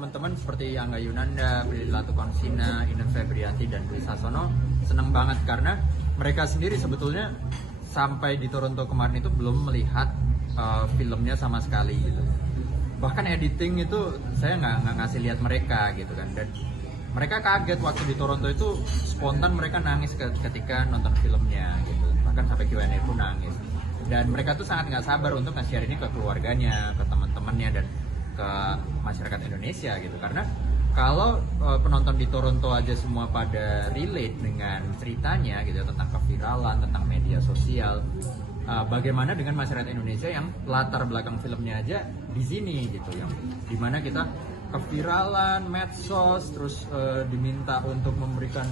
teman-teman seperti Angga Yunanda, Prilly Latukonsina, Inen Febrianti, dan Dwi Sasono senang banget karena mereka sendiri sebetulnya sampai di Toronto kemarin itu belum melihat filmnya sama sekali gitu. Bahkan editing itu saya nggak ngasih lihat mereka gitu kan, dan mereka kaget waktu di Toronto itu spontan mereka nangis ketika nonton filmnya gitu, bahkan sampai Q&A pun nangis. Dan mereka tuh sangat nggak sabar untuk nge-share ini ke keluarganya, ke teman-temannya, dan ke masyarakat Indonesia gitu. Karena kalau penonton di Toronto aja semua pada relate dengan ceritanya gitu tentang keviralan, tentang media sosial, bagaimana dengan masyarakat Indonesia yang latar belakang filmnya aja di sini gitu, yang dimana kita keviralan, medsos, terus diminta untuk memberikan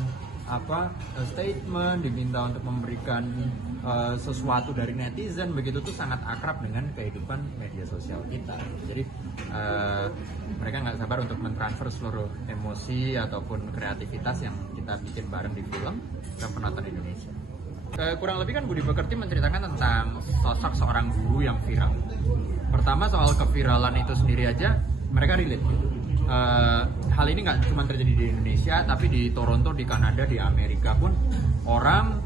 statement, diminta untuk memberikan sesuatu dari netizen, begitu tuh sangat akrab dengan kehidupan media sosial kita. Jadi mereka nggak sabar untuk mentransfer seluruh emosi ataupun kreativitas yang kita bikin bareng di film ke penonton Indonesia. Kurang lebih kan Budi Pekerti menceritakan tentang sosok seorang guru yang viral. Pertama soal keviralan itu sendiri aja mereka relate gitu. Hal ini nggak cuma terjadi di Indonesia, tapi di Toronto, di Kanada, di Amerika pun orang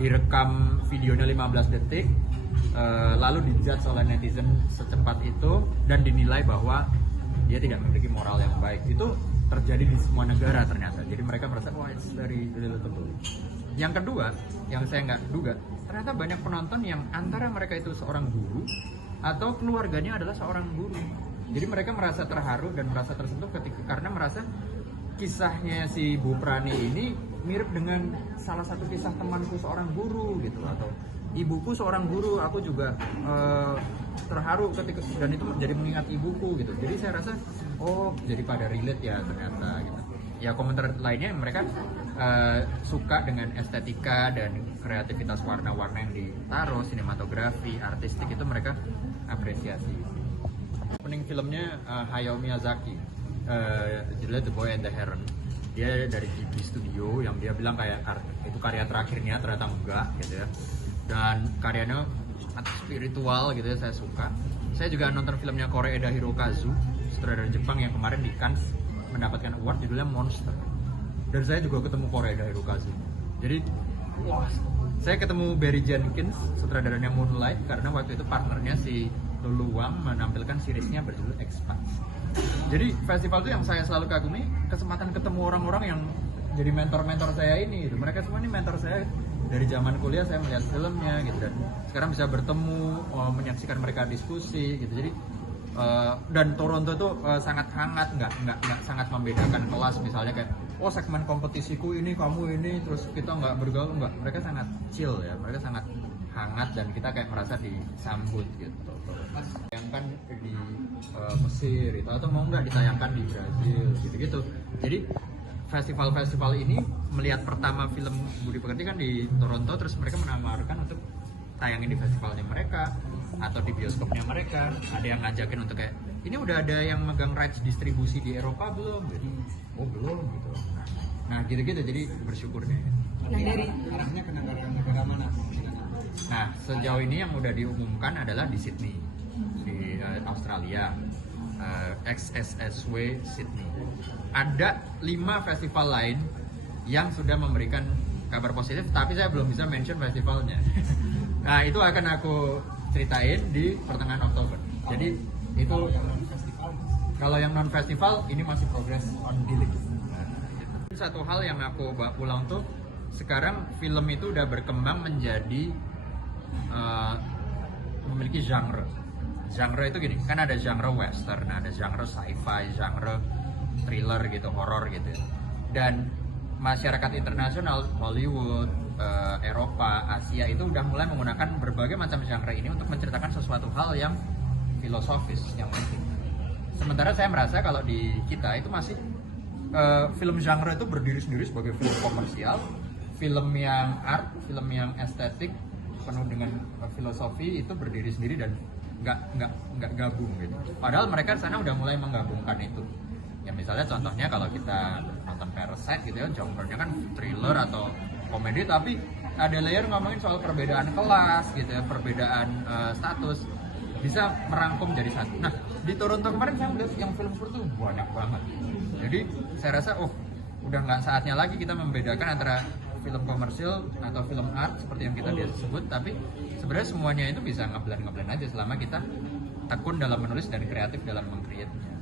direkam videonya 15 detik, lalu dijudge oleh netizen secepat itu dan dinilai bahwa dia tidak memiliki moral yang baik. Itu terjadi di semua negara ternyata. Jadi mereka merasa wah, it's very relatable. Yang kedua, yang saya nggak duga, ternyata banyak penonton yang antara mereka itu seorang guru atau keluarganya adalah seorang guru. Jadi mereka merasa terharu dan merasa tersentuh karena merasa kisahnya si Bu Prani ini mirip dengan salah satu kisah temanku seorang guru gitu, atau ibuku seorang guru, aku juga terharu ketika, dan itu jadi mengingat ibuku gitu. Jadi saya rasa oh jadi pada relate ya ternyata gitu. Ya komentar lainnya mereka suka dengan estetika dan kreativitas warna-warna yang ditaruh, sinematografi, artistik itu mereka apresiasi. Opening filmnya Hayao Miyazaki, judulnya The Boy and the Heron. Dia dari Ghibli Studio yang dia bilang kayak itu karya terakhirnya, ternyata enggak gitu ya. Dan karyanya sangat spiritual gitu ya, saya suka. Saya juga nonton filmnya Koreeda Hirokazu, sutradara Jepang yang kemarin di Cannes mendapatkan award, judulnya Monster. Dan saya juga ketemu Koreeda Hirokazu. Jadi wah, saya ketemu Barry Jenkins, sutradaranya Moonlight, karena waktu itu partnernya si Lulu Wang menampilkan seriesnya berjudul Expanse. Jadi festival itu yang saya selalu kagumi, kesempatan ketemu orang-orang yang jadi mentor-mentor saya ini gitu. Mereka semua ini mentor saya dari zaman kuliah, saya melihat filmnya gitu, dan sekarang bisa bertemu, menyaksikan mereka diskusi gitu. Jadi dan Toronto itu sangat hangat, nggak sangat membedakan kelas, misalnya kayak segmen kompetisiku ini, kamu ini, terus kita nggak bergaul, nggak. Mereka sangat chill ya, mereka sangat hangat dan kita kayak merasa disambut gitu. Ditayangkan di Mesir itu, atau mau nggak ditayangkan di Brazil gitu-gitu. Jadi festival-festival ini melihat pertama film Budi Pekerti kan di Toronto, terus mereka menawarkan untuk tayangin di festivalnya mereka atau di bioskopnya mereka. Ada yang ngajakin untuk kayak ini udah ada yang megang rights distribusi di Eropa belum? Jadi oh belum gitu. Nah gitu-gitu, jadi bersyukur deh. Nah, dari arahnya ke negara mana? Nah, sejauh ini yang udah diumumkan adalah di Sydney, di Australia, XSSW Sydney. Ada 5 festival lain yang sudah memberikan kabar positif, tapi saya belum bisa mention festivalnya. Nah, itu akan aku ceritain di pertengahan Oktober. Jadi itu kalau yang non festival ini masih progress on dealing. Satu hal yang aku bawa pulang tuh, sekarang film itu udah berkembang menjadi memiliki genre. Genre itu gini, kan ada genre western, ada genre sci-fi, genre thriller gitu, horror gitu. Dan masyarakat internasional, Hollywood, Eropa, Asia itu udah mulai menggunakan berbagai macam genre ini untuk menceritakan sesuatu hal yang filosofis, yang penting. Sementara saya merasa kalau di kita itu masih film genre itu berdiri sendiri sebagai film komersial, film yang art, film yang estetik penuh dengan filosofi itu berdiri sendiri dan nggak gabung gitu. Padahal mereka sana udah mulai menggabungkan itu. Ya misalnya contohnya kalau kita nonton Parasite gitu ya, genre-nya kan thriller atau komedi, tapi ada layer ngomongin soal perbedaan kelas gitu ya, perbedaan status, bisa merangkum jadi satu. Nah, di Toronto kemarin saya melihat yang film seperti itu banyak banget. Jadi saya rasa udah nggak saatnya lagi kita membedakan antara film komersil atau film art seperti yang kita biasa sebut, tapi sebenarnya semuanya itu bisa ngeblend aja selama kita tekun dalam menulis dan kreatif dalam meng-create-nya.